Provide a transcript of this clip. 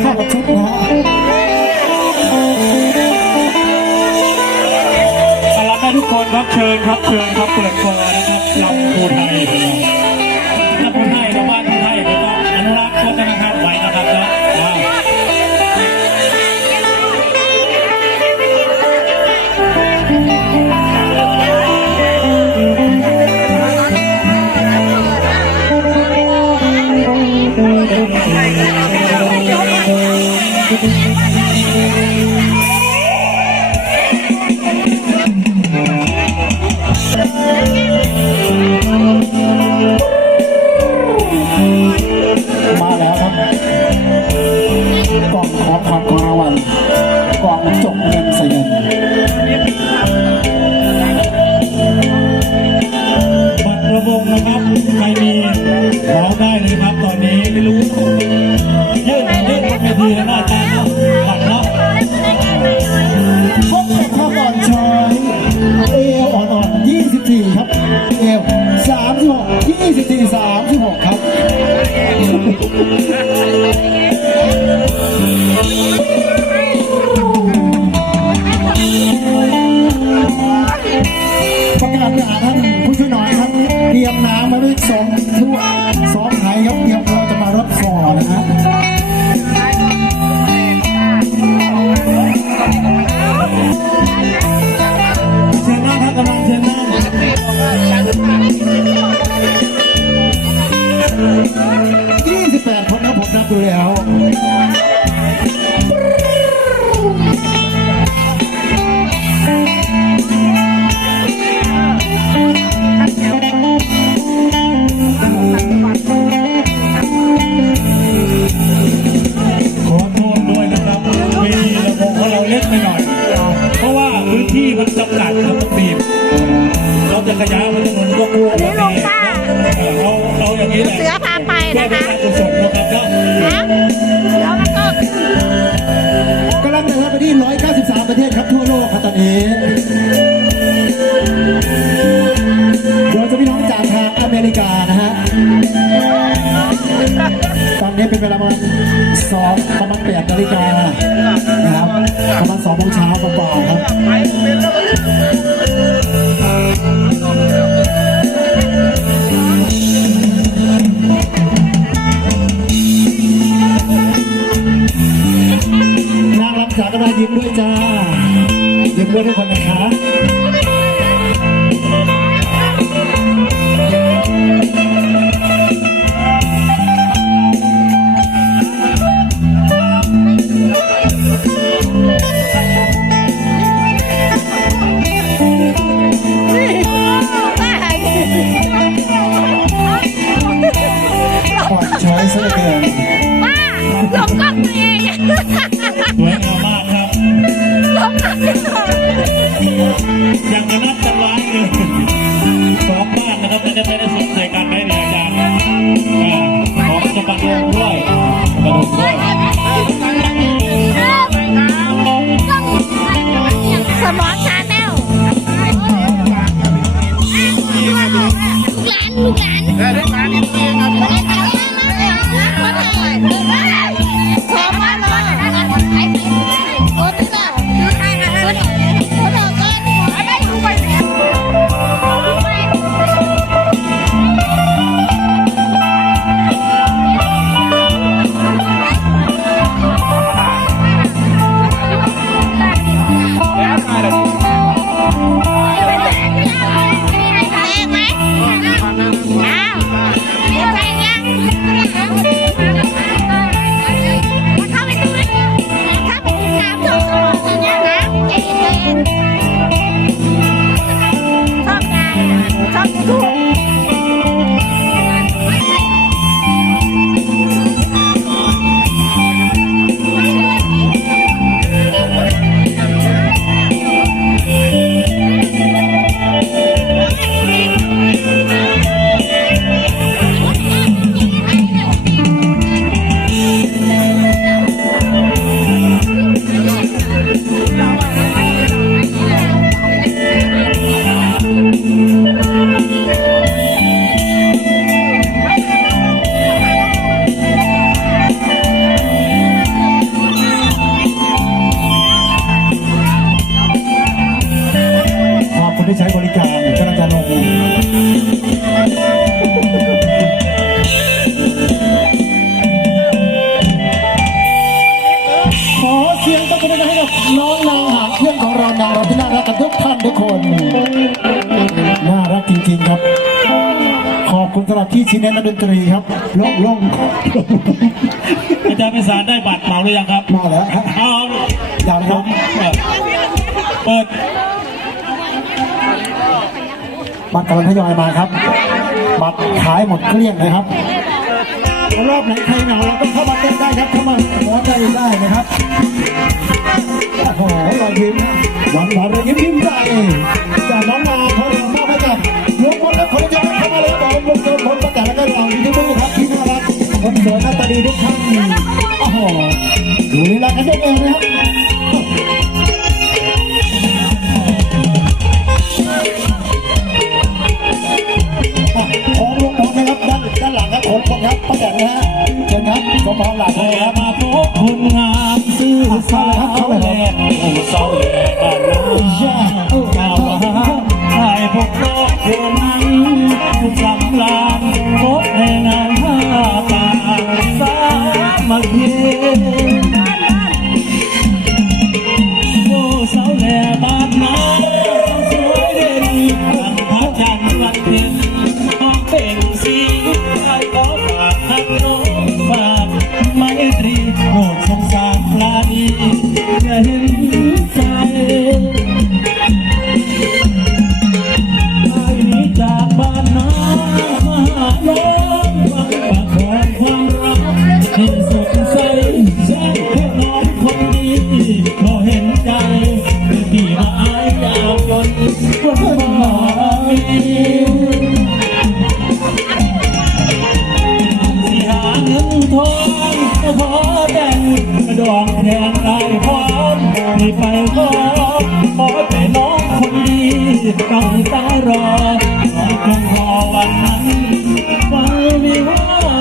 เข้ากับชุดนะฮะต้อนรับทุกคนครับเชิญครับเชิญครับเปิดโปรนะครับลำพูไทย มาแล้วครับ ราะว่าพื้นที่มันจำกัดครับต้องบีบเราจะขยายมันถนนก็กลัวนี่ลงค่ะเออเราเราอย่างนี้แหละเสือพาไปเพื่อนะเป็นคะการกุศลนะครับเนาะนะเสือมันก็กำลังเดินทางไปที่ 193 ประเทศครับทั่วโลกครับตอนนี้เดี๋ยวจะพี่น้องจากทางอเมริกานะฮะตอนนี้เป็นเวลาประมาณสองประมาณแปดนาฬิกานะครับประมาณสองโมงเช้ากว่าๆ ด้วยทุกคนนะคะ ยัง ครับ ขอบคุณสำหรับที่ชี้แนะนักดนตรีครับโล่งโล่งอาจารย์พิสารได้บัตรเหมาหรือยังครับมาแล้วครับเอายาวนะครับเปิดบัตรกำลังทยอยมาครับ บัตรขายหมดเกลี้ยงเลยครับรอบไหนใครเหงาเราก็เข้ามาเต้นได้ครับเข้ามาหัวใจได้นะครับโอ้โหรอยยิ้มหวานหวานรอยยิ้มยิ้มใจจากน้องนาเขา ลุงพลและคนย้อนเข้ามาเลยครับผมลุงพลคนประกาศแล้วก็เราที่มือครับที่น่ารักคนสวยหน้าตาดีทุกท่านโอ้โหดูลีลากันด้เอ ใครขอฝากทักน้ ทองขอแต่งดวงแทนลายพร้อมให้ไปขอขอแต่น้องคนดีต้องตารอขอจงรอวันนั้นวันวิวา